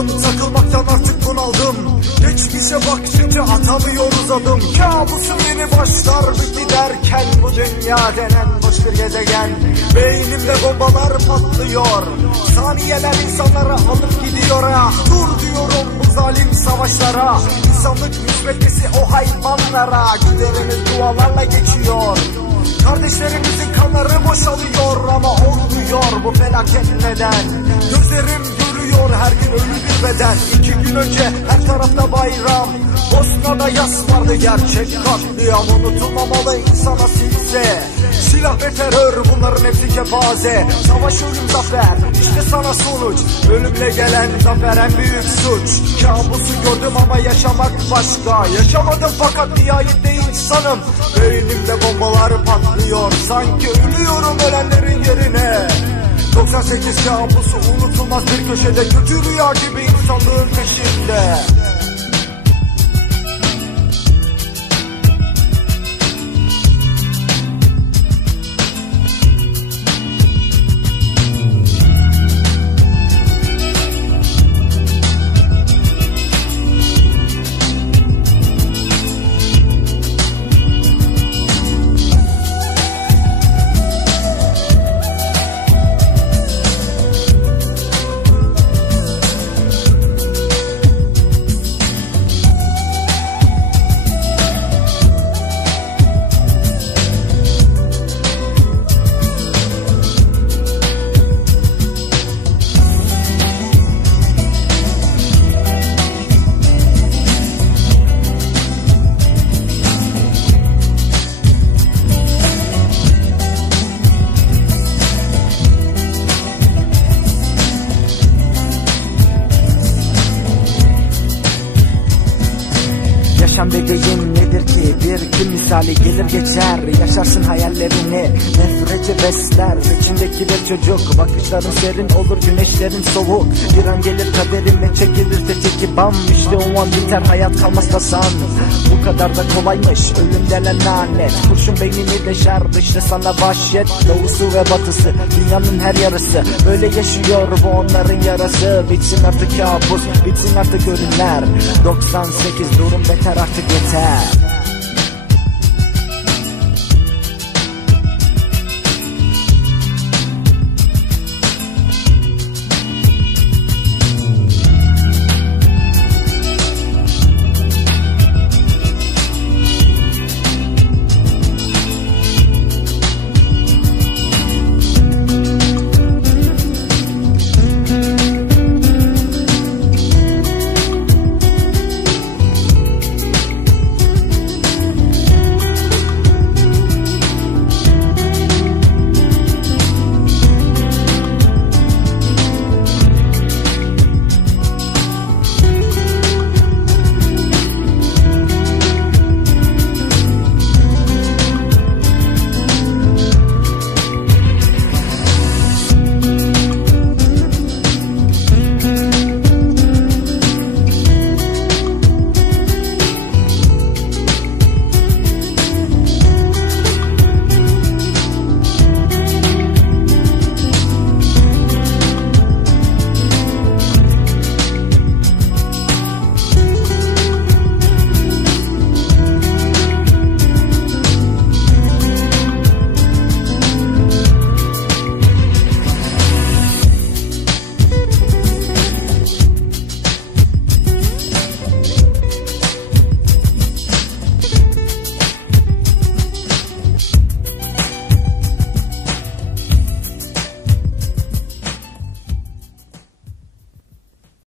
bunalım Takılmaktan artık bunaldım. Geçmişe bakınca atamıyoruz adım. Kabusun yeni başlar bir giderken Bu dünya denen boş bir gezegen. Beynimde bombalar patlıyor. Saniyeler insanları alıp gidiyor. Ah Dur diyorum bu zalim savaşlara. İnsanlık hizmetçisi o hayvanlara. Giderimiz dualarla geçiyor. Kardeşlerimizin kanları boşalıyor ama olmuyor bu felaket neden? Gözlerim görüyor her gün ölü bir beden İki gün önce her tarafta bayram. Bosna'da yas vardı gerçek katliam. Unutulmamalı insana silse. Silah ve terör bunların hepsi kepaze. Savaş ölüm zafer işte sana sonuç. Ölümle gelen zafer en büyük suç. Kabusu gördüm ama yaşamak başka. Yaşamadım fakat nihayette insanım. Beynimde bombalar patlıyor. Sanki ölüyorum ölenlerin yerine 98 kabusu unutulmaz bir köşede Kötü rüya gibi insanlığın peşinde Yaşam dediğin nedir ki? Bir gün misali gelir geçer. Yaşarsın hayallerini. Nefrece besler. İçindekiler çocuk. Bakışların serin olur güneşlerin soğuk. Bir an gelir kaderin ve çekilir teki bam. İşte o an biter hayat kalmaz kasan Bu kadar da kolaymış ölüm denen lanet Kurşun beynini deşer işte sana vahşet. Doğusu ve batısı dünyanın her yarısı. Böyle yaşıyor bu onların yarası. Bitsin artık kabus bitsin artık ölümler. 98 durum beter artık to get tapped.